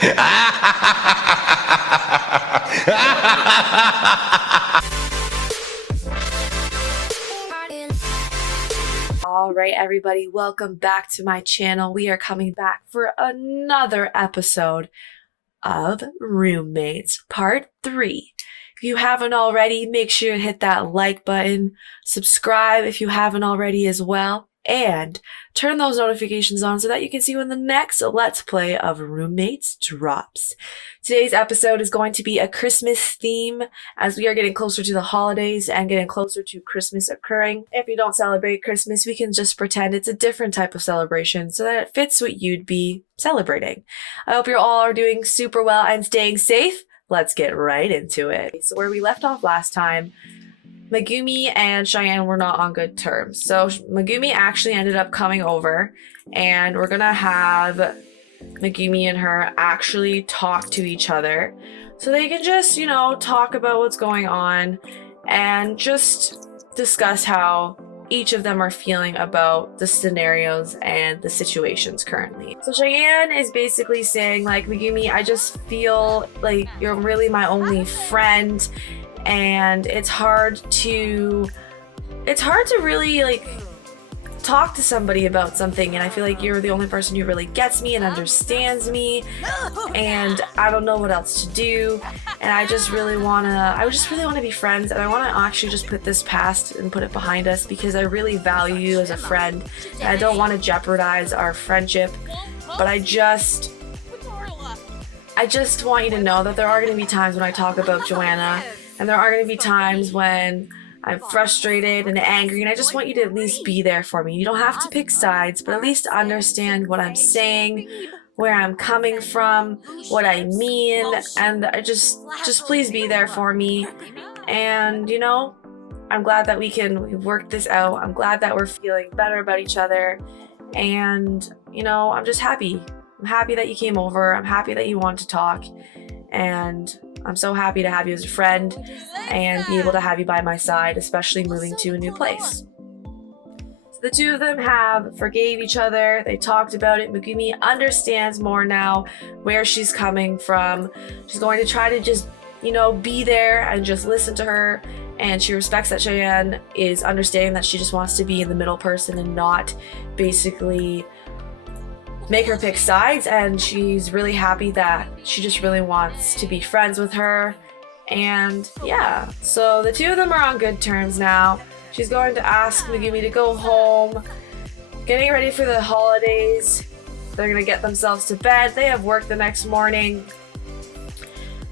All right, everybody, welcome back to my channel. We are coming back for another episode of Roommates Part 3. If you haven't already, make sure to hit that like button, subscribe if you haven't already as well, and turn those notifications on so that you can see when the next Let's Play of Roommates drops. Today's episode is going to be a Christmas theme as we are getting closer to the holidays and getting closer to Christmas occurring. If you don't celebrate Christmas, we can just pretend it's a different type of celebration so that it fits what you'd be celebrating. I hope you all are doing super well and staying safe. Let's get right into it. So where we left off last time, Megumi and Cheyenne were not on good terms. So Megumi actually ended up coming over, and we're gonna have Megumi and her actually talk to each other so they can just, talk about what's going on and just discuss how each of them are feeling about the scenarios and the situations currently. So Cheyenne is basically saying, like, Megumi, I just feel like you're really my only friend, and it's hard to really talk to somebody about something, and I feel like you're the only person who really gets me and understands me, and I don't know what else to do, and I just really wanna be friends, and I wanna actually just put this past and put it behind us because I really value you as a friend, and I don't want to jeopardize our friendship, but I just want you to know that there are going to be times when I talk about Joanna, and there are going to be times when I'm frustrated and angry, and I just want you to at least be there for me. You don't have to pick sides, but at least understand what I'm saying, where I'm coming from, what I mean, and I just please be there for me. And, I'm glad that we've worked this out. I'm glad that we're feeling better about each other. And, I'm just happy. I'm happy that you came over. I'm happy that you want to talk. And I'm so happy to have you as a friend and be able to have you by my side, especially moving to a new place. So the two of them have forgave each other. They talked about it. Megumi understands more now where she's coming from. She's going to try to just, be there and just listen to her. And she respects that Cheyenne is understanding that she just wants to be in the middle person and not basically make her pick sides, and she's really happy that she just really wants to be friends with her. And yeah, so the two of them are on good terms now. She's going to ask Megumi to go home, getting ready for the holidays. They're gonna get themselves to bed. They have work the next morning.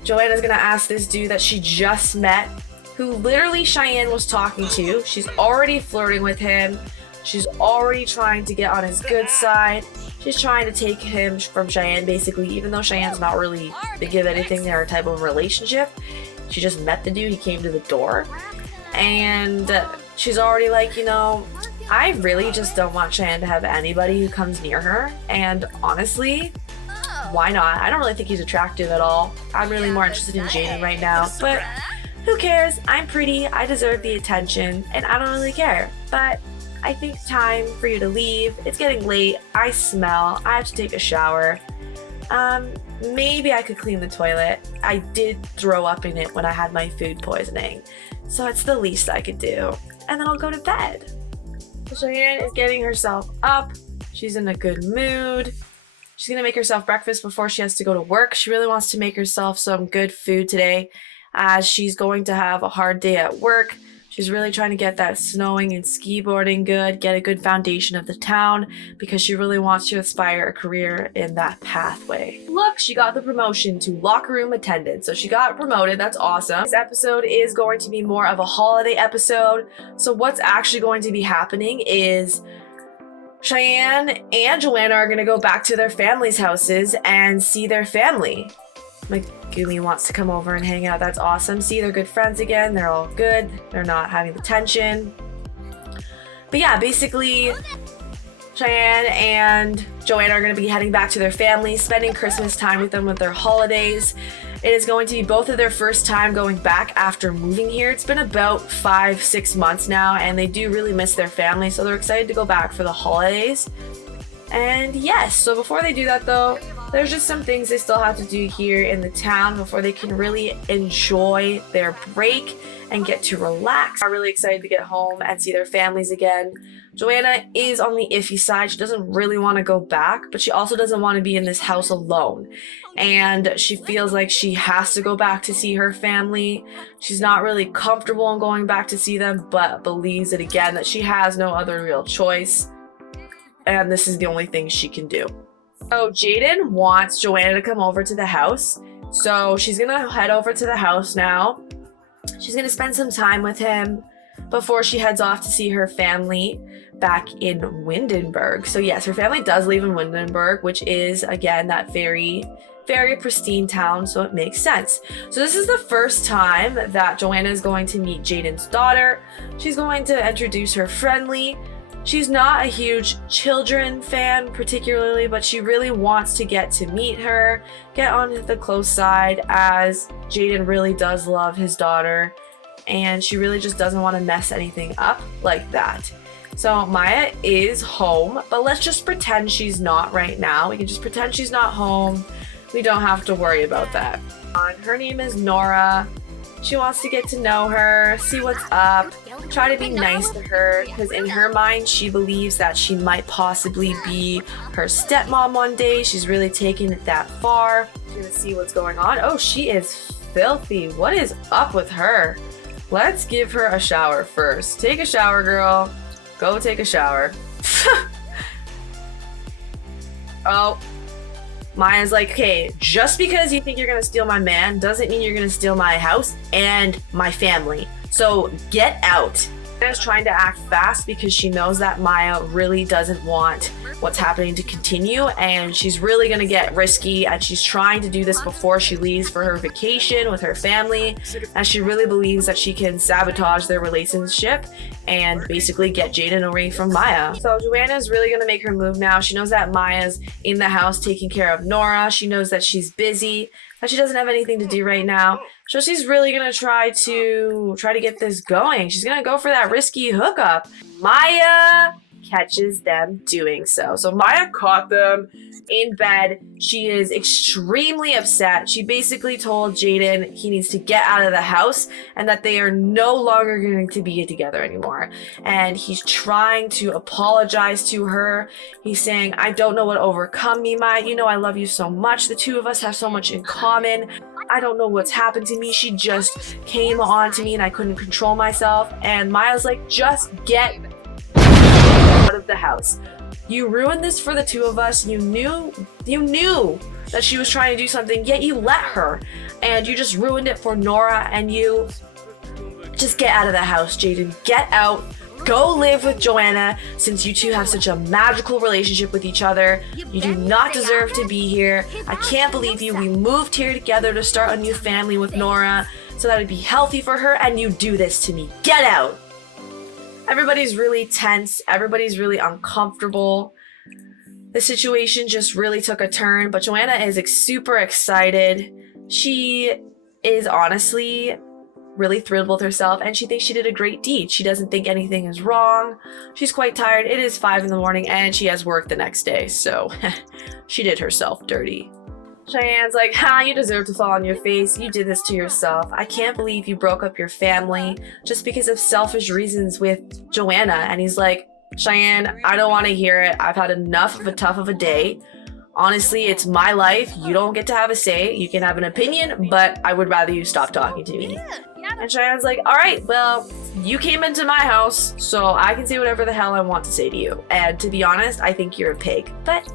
Joanna's gonna ask this dude that she just met, who literally Cheyenne was talking to. She's already flirting with him. She's already trying to get on his good side. She's trying to take him from Cheyenne, basically, even though Cheyenne's not really big of anything, they're a type of relationship. She just met the dude, he came to the door. And she's already like, I really just don't want Cheyenne to have anybody who comes near her. And honestly, why not? I don't really think he's attractive at all. I'm really more interested in Jaden right now. But who cares? I'm pretty, I deserve the attention, and I don't really care. But I think it's time for you to leave. It's getting late. I smell. I have to take a shower. Maybe I could clean the toilet. I did throw up in it when I had my food poisoning. So it's the least I could do. And then I'll go to bed. So Cheyenne is getting herself up. She's in a good mood. She's gonna make herself breakfast before she has to go to work. She really wants to make herself some good food today, as she's going to have a hard day at work. She's really trying to get that snowing and ski boarding good, get a good foundation of the town, because she really wants to aspire a career in that pathway. Look, she got the promotion to locker room attendant. So she got promoted, that's awesome. This episode is going to be more of a holiday episode. So what's actually going to be happening is Cheyenne and Joanna are gonna go back to their family's houses and see their family. Megumi wants to come over and hang out. That's awesome. See, they're good friends again. They're all good. They're not having the tension. But yeah, basically, Cheyenne and Joanna are going to be heading back to their families, spending Christmas time with them with their holidays. It is going to be both of their first time going back after moving here. It's been about 5-6 months now, and they do really miss their family, so they're excited to go back for the holidays. And yes, so before they do that though, there's just some things they still have to do here in the town before they can really enjoy their break and get to relax. I'm really excited to get home and see their families again. Joanna is on the iffy side. She doesn't really want to go back, but she also doesn't want to be in this house alone. And she feels like she has to go back to see her family. She's not really comfortable in going back to see them, but believes it again that she has no other real choice. And this is the only thing she can do. So Jaden wants Joanna to come over to the house. So she's gonna head over to the house now. She's gonna spend some time with him before she heads off to see her family back in Windenburg. So yes, her family does live in Windenburg, which is, again, that very pristine town, so it makes sense. So this is the first time that Joanna is going to meet Jaden's daughter. She's going to introduce her friendly. She's not a huge children fan particularly, but she really wants to get to meet her, get on the close side, as Jaden really does love his daughter, and she really just doesn't want to mess anything up like that. So Maya is home, but let's just pretend she's not right now. We can just pretend she's not home. We don't have to worry about that. Her name is Nora. She wants to get to know her, see what's up, try to be nice to her, because in her mind, she believes that she might possibly be her stepmom one day. She's really taking it that far. She's gonna see what's going on. Oh, she is filthy. What is up with her? Let's give her a shower first. Take a shower, girl. Go take a shower. Oh. Maya's like, okay, just because you think you're gonna steal my man doesn't mean you're gonna steal my house and my family. So get out. Maya's trying to act fast because she knows that Maya really doesn't want what's happening to continue, and she's really gonna get risky, and she's trying to do this before she leaves for her vacation with her family, and she really believes that she can sabotage their relationship and basically get Jaden away from Maya. So Joanna's really gonna make her move now. She knows that Maya's in the house taking care of Nora. She knows that she's busy, that she doesn't have anything to do right now. So she's really gonna try to get this going. She's gonna go for that risky hookup. Maya catches them doing so. So Maya caught them in bed. She is extremely upset. She basically told Jaden he needs to get out of the house and that they are no longer going to be together anymore. And he's trying to apologize to her. He's saying, I don't know what overcome me, Maya. You know I love you so much. The two of us have so much in common. I don't know what's happened to me. She just came on to me and I couldn't control myself. And Maya's like, just get out of the house. You ruined this for the two of us. You knew that she was trying to do something, yet you let her, and you just ruined it for Nora. And you just get out of the house, Jaden. Get out. Go live with Joanna, since you two have such a magical relationship with each other. You do not deserve to be here. I can't believe you. We moved here together to start a new family with Nora so that it'd be healthy for her, and you do this to me. Get out. Everybody's really tense. Everybody's really uncomfortable. The situation just really took a turn, but Joanna is super excited. She is honestly really thrilled with herself, and she thinks she did a great deed. She doesn't think anything is wrong. She's quite tired. It is 5 a.m, and she has work the next day, so she did herself dirty. Cheyenne's like, you deserve to fall on your face. You did this to yourself. I can't believe you broke up your family just because of selfish reasons with Joanna. And he's like, Cheyenne, I don't want to hear it. I've had enough of a tough of a day. Honestly, it's my life. You don't get to have a say. You can have an opinion, but I would rather you stop talking to me. And Cheyenne's like, all right, well, you came into my house, so I can say whatever the hell I want to say to you. And to be honest, I think you're a pig, but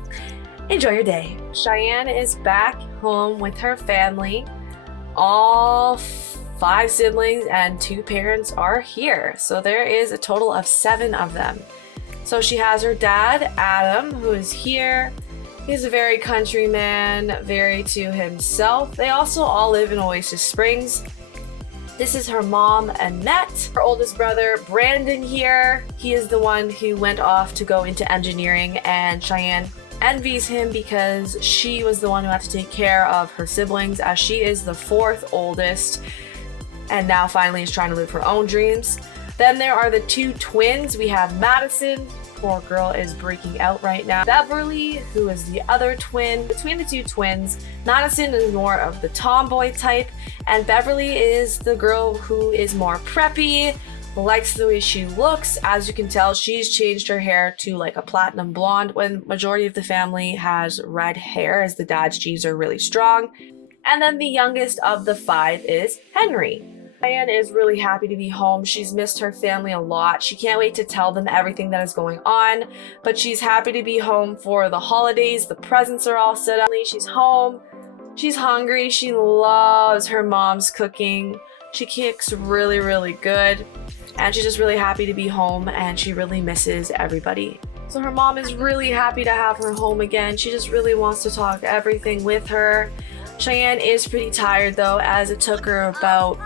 enjoy your day. Cheyenne is back home with her family. All 5 siblings and 2 parents are here. So there is a total of 7 of them. So she has her dad, Adam, who is here. He's a very country man, very to himself. They also all live in Oasis Springs. This is her mom, Annette. Her oldest brother, Brandon, here. He is the one who went off to go into engineering, and Cheyenne envies him because she was the one who had to take care of her siblings, as she is the 4th oldest and now finally is trying to live her own dreams. Then there are the 2 twins. We have Madison, poor girl is breaking out right now. Beverly, who is the other twin, between the two twins, Madison is more of the tomboy type, and Beverly is the girl who is more preppy, likes the way she looks. As you can tell, she's changed her hair to like a platinum blonde when majority of the family has red hair, as the dad's genes are really strong. And then the youngest of the 5 is Henry. Diane is really happy to be home. She's missed her family a lot. She can't wait to tell them everything that is going on, but she's happy to be home for the holidays. The presents are all set up. She's home. She's hungry. She loves her mom's cooking. She cooks really, really good. And she's just really happy to be home, and she really misses everybody. So her mom is really happy to have her home again. She just really wants to talk everything with her. Cheyenne is pretty tired though, as it took her about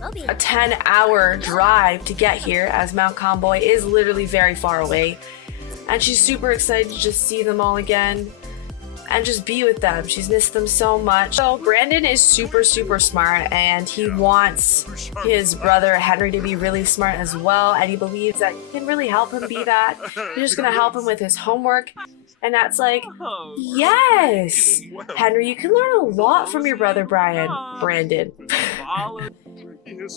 a 10-hour drive to get here, as Mount Comboy is literally very far away. And she's super excited to just see them all again and just be with them. She's missed them so much. So Brandon is super smart, and he wants his brother Henry to be really smart as well, and he believes that you can really help him be that. You're just gonna help him with his homework. And that's like, yes, Henry, you can learn a lot from your brother Brandon.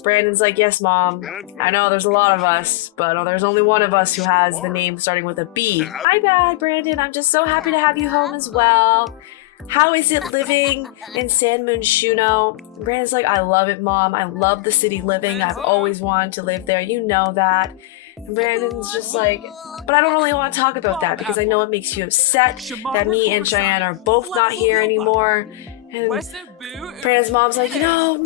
Brandon's like, yes, Mom. I know there's a lot of us, but there's only one of us who has the name starting with a B. My bad, Brandon. I'm just so happy to have you home as well. How is it living in San Munchuno? Brandon's like, I love it, Mom. I love the city living. I've always wanted to live there. You know that. And Brandon's just like, but I don't really want to talk about that because I know it makes you upset that me and Cheyenne are both not here anymore. And Brandon's mom's like, no.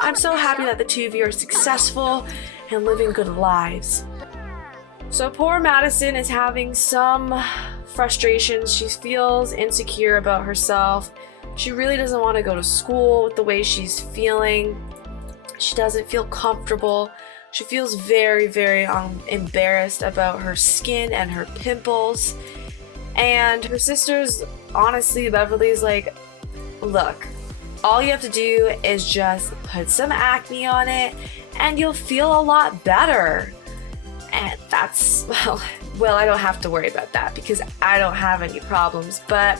I'm so happy that the two of you are successful and living good lives. So poor Madison is having some frustrations. She feels insecure about herself. She really doesn't want to go to school with the way she's feeling. She doesn't feel comfortable. She feels very embarrassed about her skin and her pimples. And her sisters, honestly, Beverly's like, look, all you have to do is just put some acne on it and you'll feel a lot better. And that's, well, I don't have to worry about that because I don't have any problems, but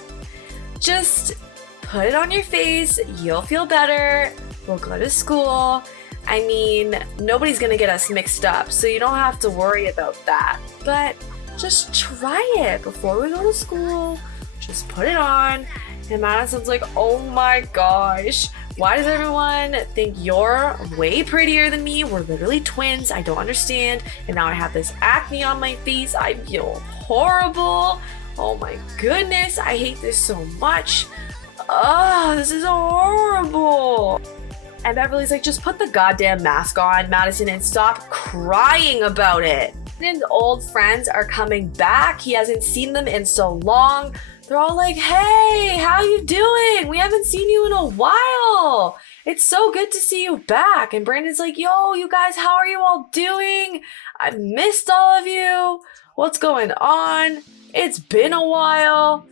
just put it on your face, you'll feel better, we'll go to school. I mean, nobody's gonna get us mixed up, so you don't have to worry about that. But just try it before we go to school. Just put it on. And Madison's like, oh my gosh, why does everyone think you're way prettier than me? We're literally twins. I don't understand. And now I have this acne on my face. I feel horrible. Oh my goodness, I hate this so much. Oh, this is horrible. And Beverly's like, just put the goddamn mask on, Madison, and stop crying about it. Brandon's old friends are coming back. He hasn't seen them in so long. They're all like, hey, how you doing? We haven't seen you in a while. It's so good to see you back. And Brandon's like, yo, you guys, how are you all doing? I've missed all of you. What's going on? It's been a while.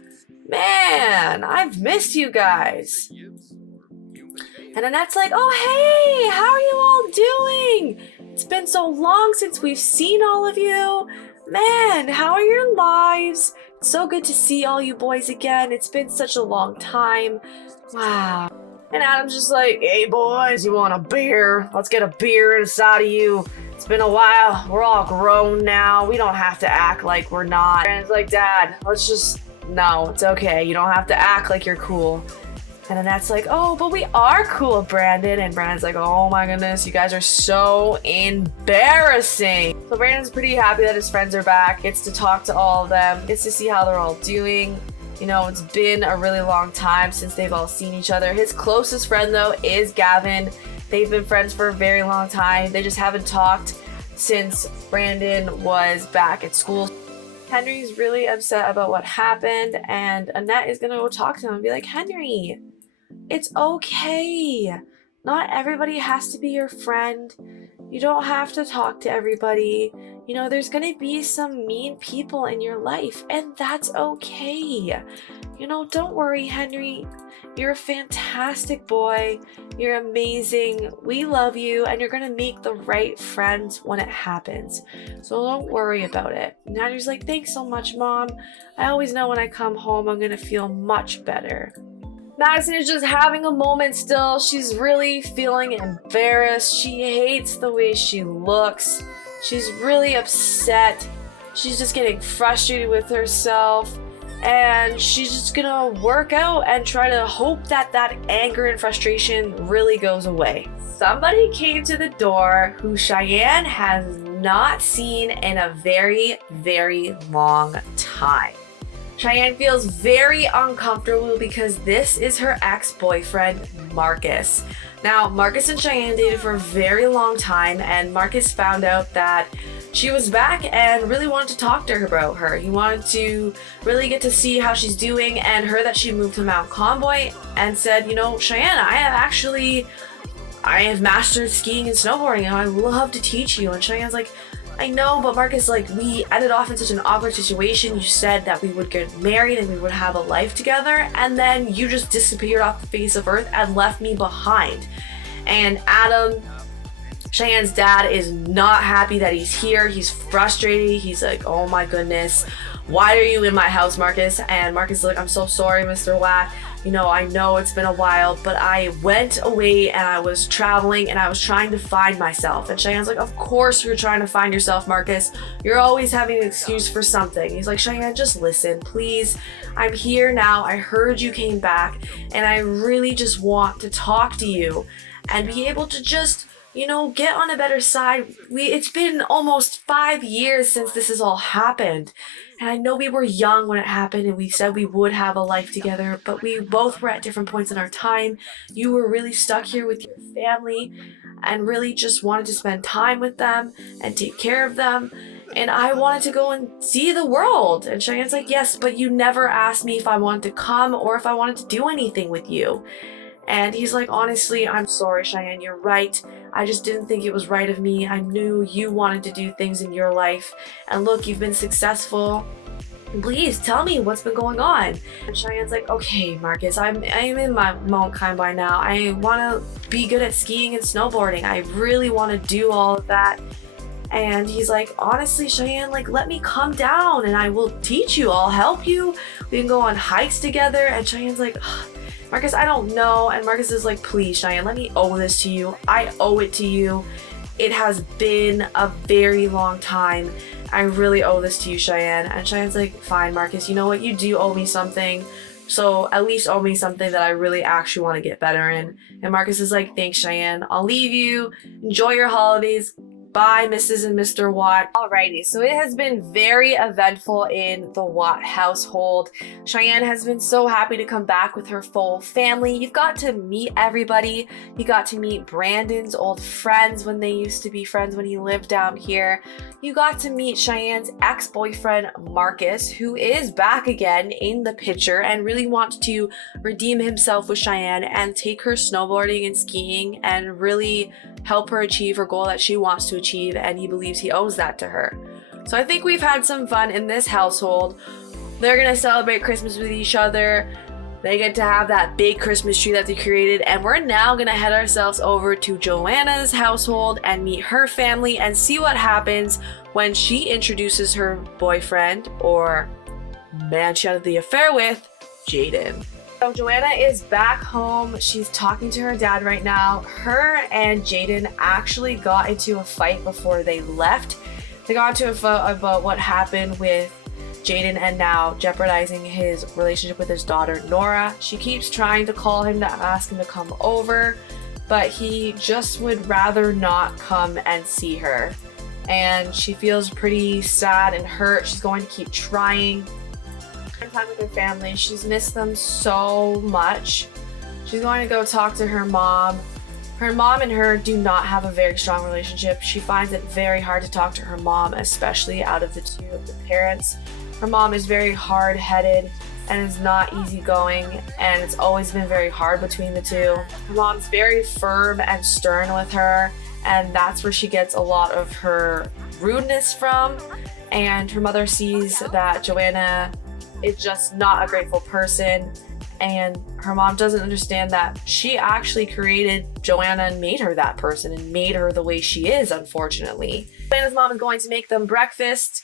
Man, I've missed you guys. And Annette's like, oh, hey, how are you all doing? It's been so long since we've seen all of you. Man, how are your lives? It's so good to see all you boys again. It's been such a long time. Wow. And Adam's just like, hey, boys, you want a beer? Let's get a beer inside of you. It's been a while. We're all grown now. We don't have to act like we're not. And it's like, Dad, no, it's okay. You don't have to act like you're cool. And Annette's like, oh, but we are cool, Brandon. And Brandon's like, oh my goodness, you guys are so embarrassing. So Brandon's pretty happy that his friends are back. Gets to talk to all of them. Gets to see how they're all doing. You know, it's been a really long time since they've all seen each other. His closest friend, though, is Gavin. They've been friends for a very long time. They just haven't talked since Brandon was back at school. Henry's really upset about what happened, and Annette is gonna go talk to him and be like, Henry, it's okay. Not everybody has to be your friend. You don't have to talk to everybody. You know, there's gonna be some mean people in your life, and that's okay. don't worry, Henry. You're a fantastic boy. You're amazing. We love you, and you're gonna make the right friends when it happens. So don't worry about it. And Henry's like, thanks so much, Mom. I always know when I come home, I'm gonna feel much better. Madison is just having a moment still. She's really feeling embarrassed. She hates the way she looks. She's really upset. She's just getting frustrated with herself. And she's just gonna work out and try to hope that anger and frustration really goes away. Somebody came to the door who Cheyenne has not seen in a very, very long time. Cheyenne feels very uncomfortable because this is her ex-boyfriend, Marcus. Now, Marcus and Cheyenne dated for a very long time, and Marcus found out that she was back and really wanted to talk to her about her. He wanted to really get to see how she's doing and heard that she moved to Mount Convoy and said, Cheyenne, I have mastered skiing and snowboarding and I'd love to teach you. And Cheyenne's like, I know, but Marcus, we ended off in such an awkward situation. You said that we would get married and we would have a life together, and then you just disappeared off the face of earth and left me behind. And Adam, Cheyenne's dad, is not happy that he's here. He's frustrated. He's like, oh my goodness, why are you in my house, Marcus? And Marcus is like, I'm so sorry, Mr. Watt. I know it's been a while, but I went away and I was traveling and I was trying to find myself. And Cheyenne's like, of course you're trying to find yourself, Marcus. You're always having an excuse for something. He's like, Cheyenne, just listen, please. I'm here now. I heard you came back and I really just want to talk to you and be able to just get on a better side. It's been almost 5 years since this has all happened. And I know we were young when it happened and we said we would have a life together, but we both were at different points in our time. You were really stuck here with your family and really just wanted to spend time with them and take care of them. And I wanted to go and see the world. And Cheyenne's like, yes, but you never asked me if I wanted to come or if I wanted to do anything with you. And he's like, honestly, I'm sorry, Cheyenne, you're right. I just didn't think it was right of me. I knew you wanted to do things in your life. And look, you've been successful. Please tell me what's been going on. And Cheyenne's like, okay, Marcus, I'm in my Mount Convoy now. I want to be good at skiing and snowboarding. I really want to do all of that. And he's like, honestly, Cheyenne, let me come down and I will teach you. I'll help you. We can go on hikes together. And Cheyenne's like, Marcus, I don't know. And Marcus is like, please, Cheyenne, let me owe this to you. I owe it to you. It has been a very long time. I really owe this to you, Cheyenne. And Cheyenne's like, fine, Marcus, you know what? You do owe me something. So at least owe me something that I really actually want to get better in. And Marcus is like, thanks, Cheyenne. I'll leave you. Enjoy your holidays. Bye, Mrs. and Mr. Watt. Alrighty, so it has been very eventful in the Watt household. Cheyenne has been so happy to come back with her full family. You've got to meet everybody. You got to meet Brandon's old friends when they used to be friends when he lived down here. You got to meet Cheyenne's ex-boyfriend, Marcus, who is back again in the picture and really wants to redeem himself with Cheyenne and take her snowboarding and skiing and really help her achieve her goal that she wants to achieve, and he believes he owes that to her. So I think we've had some fun in this household. They're gonna celebrate Christmas with each other. They get to have that big Christmas tree that they created, and we're now gonna head ourselves over to Joanna's household and meet her family and see what happens when she introduces her boyfriend, or man she had the affair with, Jaden. So Joanna is back home. She's talking to her dad right now. Her and Jaden actually got into a fight before they left. They got into a fight about what happened with Jaden and now jeopardizing his relationship with his daughter, Nora. She keeps trying to call him to ask him to come over, but he just would rather not come and see her. And she feels pretty sad and hurt. She's going to keep trying. Time with her family. She's missed them so much. She's going to go talk to her mom. Her mom and her do not have a very strong relationship. She finds it very hard to talk to her mom, especially out of the two of the parents. Her mom is very hard-headed and is not easygoing, and it's always been very hard between the two. Her mom's very firm and stern with her, and that's where she gets a lot of her rudeness from. And her mother sees that Joanna is just not a grateful person. And her mom doesn't understand that she actually created Joanna and made her that person and made her the way she is, unfortunately. Joanna's mom is going to make them breakfast.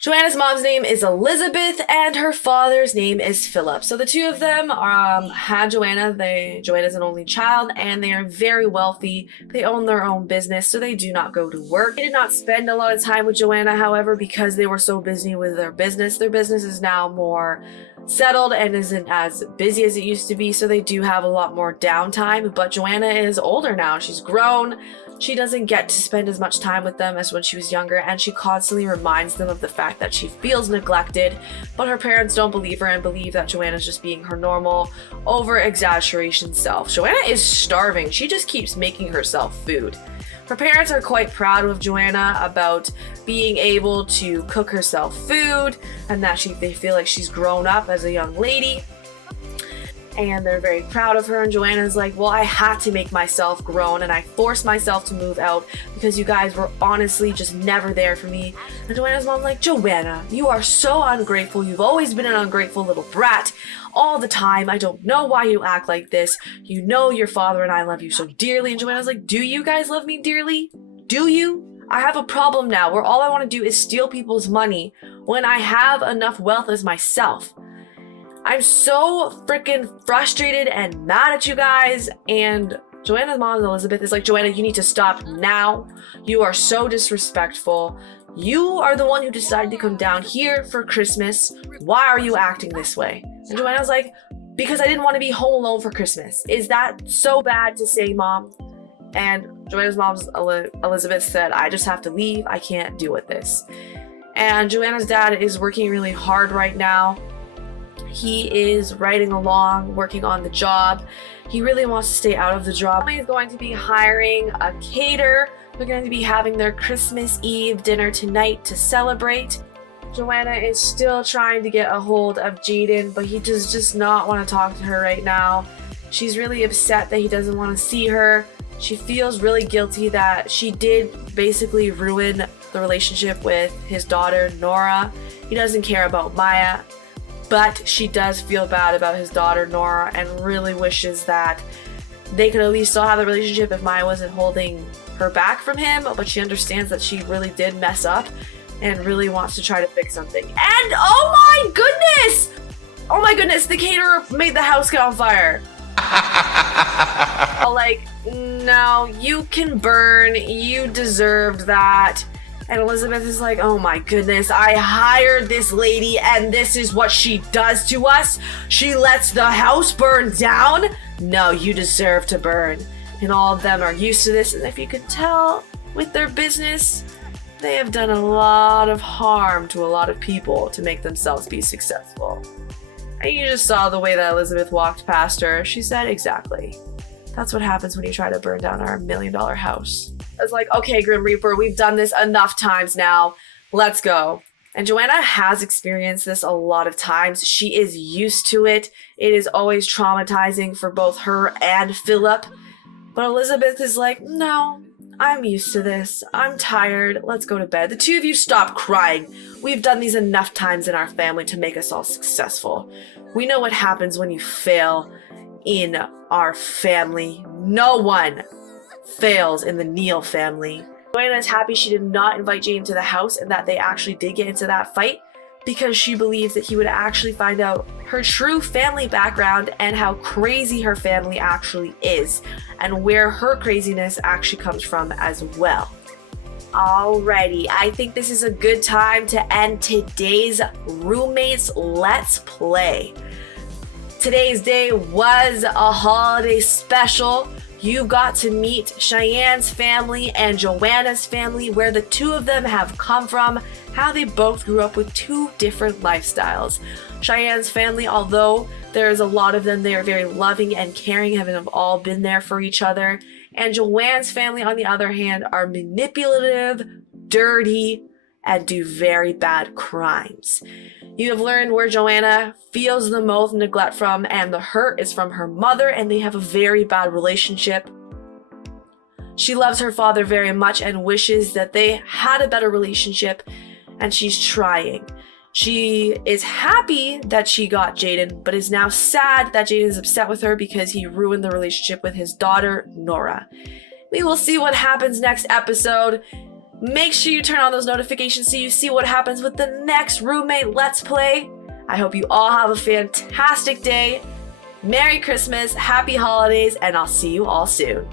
Joanna's mom's name is Elizabeth and her father's name is Philip. So the two of them had Joanna. Joanna's an only child and they are very wealthy. They own their own business, so they do not go to work. They did not spend a lot of time with Joanna, however, because they were so busy with their business. Their business is now more settled and isn't as busy as it used to be, so they do have a lot more downtime. But Joanna is older now. She's grown. She doesn't get to spend as much time with them as when she was younger, and she constantly reminds them of the fact that she feels neglected, but her parents don't believe her and believe that Joanna's just being her normal, over-exaggeration self. Joanna is starving. She just keeps making herself food. Her parents are quite proud of Joanna about being able to cook herself food and that they feel like she's grown up as a young lady. And they're very proud of her, and Joanna's like, well, I had to make myself grown and I forced myself to move out because you guys were honestly just never there for me. And Joanna's mom's like, Joanna, you are so ungrateful. You've always been an ungrateful little brat all the time. I don't know why you act like this. You know your father and I love you so dearly. And Joanna's like, do you guys love me dearly? Do you? I have a problem now where all I want to do is steal people's money when I have enough wealth as myself. I'm so freaking frustrated and mad at you guys. And Joanna's mom, Elizabeth, is like, Joanna, you need to stop now. You are so disrespectful. You are the one who decided to come down here for Christmas. Why are you acting this way? And Joanna's like, because I didn't want to be home alone for Christmas. Is that so bad to say, Mom? And Joanna's mom's Elizabeth said, I just have to leave. I can't deal with this. And Joanna's dad is working really hard right now. He is riding along, working on the job. He really wants to stay out of the job. He's going to be hiring a caterer. They're going to be having their Christmas Eve dinner tonight to celebrate. Joanna is still trying to get a hold of Jaden, but he does just not want to talk to her right now. She's really upset that he doesn't want to see her. She feels really guilty that she did basically ruin the relationship with his daughter, Nora. He doesn't care about Maya. But she does feel bad about his daughter, Nora, and really wishes that they could at least still have the relationship if Maya wasn't holding her back from him. But she understands that she really did mess up and really wants to try to fix something. And oh my goodness, the caterer made the house get on fire. Like, no, you can burn. You deserved that. And Elizabeth is like, oh my goodness, I hired this lady and this is what she does to us? She lets the house burn down? No, you deserve to burn. And all of them are used to this. And if you could tell with their business, they have done a lot of harm to a lot of people to make themselves be successful. And you just saw the way that Elizabeth walked past her. She said, exactly. That's what happens when you try to burn down our $1 million house. I was like, okay, Grim Reaper, we've done this enough times now. Let's go. And Joanna has experienced this a lot of times. She is used to it. It is always traumatizing for both her and Philip. But Elizabeth is like, no, I'm used to this. I'm tired. Let's go to bed. The two of you stop crying. We've done these enough times in our family to make us all successful. We know what happens when you fail in our family. No one fails in the Neal family. Joanna is happy she did not invite Jaden to the house and that they actually did get into that fight because she believes that he would actually find out her true family background and how crazy her family actually is and where her craziness actually comes from as well. Alrighty, I think this is a good time to end today's Roommates Let's Play. Today's day was a holiday special. You got to meet Cheyenne's family and Joanna's family, where the two of them have come from, how they both grew up with two different lifestyles. Cheyenne's family, although there's a lot of them, they are very loving and caring, have all been there for each other. And Joanne's family, on the other hand, are manipulative, dirty, and do very bad crimes. You have learned where Joanna feels the most neglect from, and the hurt is from her mother, and they have a very bad relationship. She loves her father very much and wishes that they had a better relationship, and she's trying. She is happy that she got Jaden, but is now sad that Jaden is upset with her because he ruined the relationship with his daughter, Nora. We will see what happens next episode. Make sure you turn on those notifications so you see what happens with the next Roommate Let's Play. I hope you all have a fantastic day. Merry Christmas, Happy Holidays, and I'll see you all soon.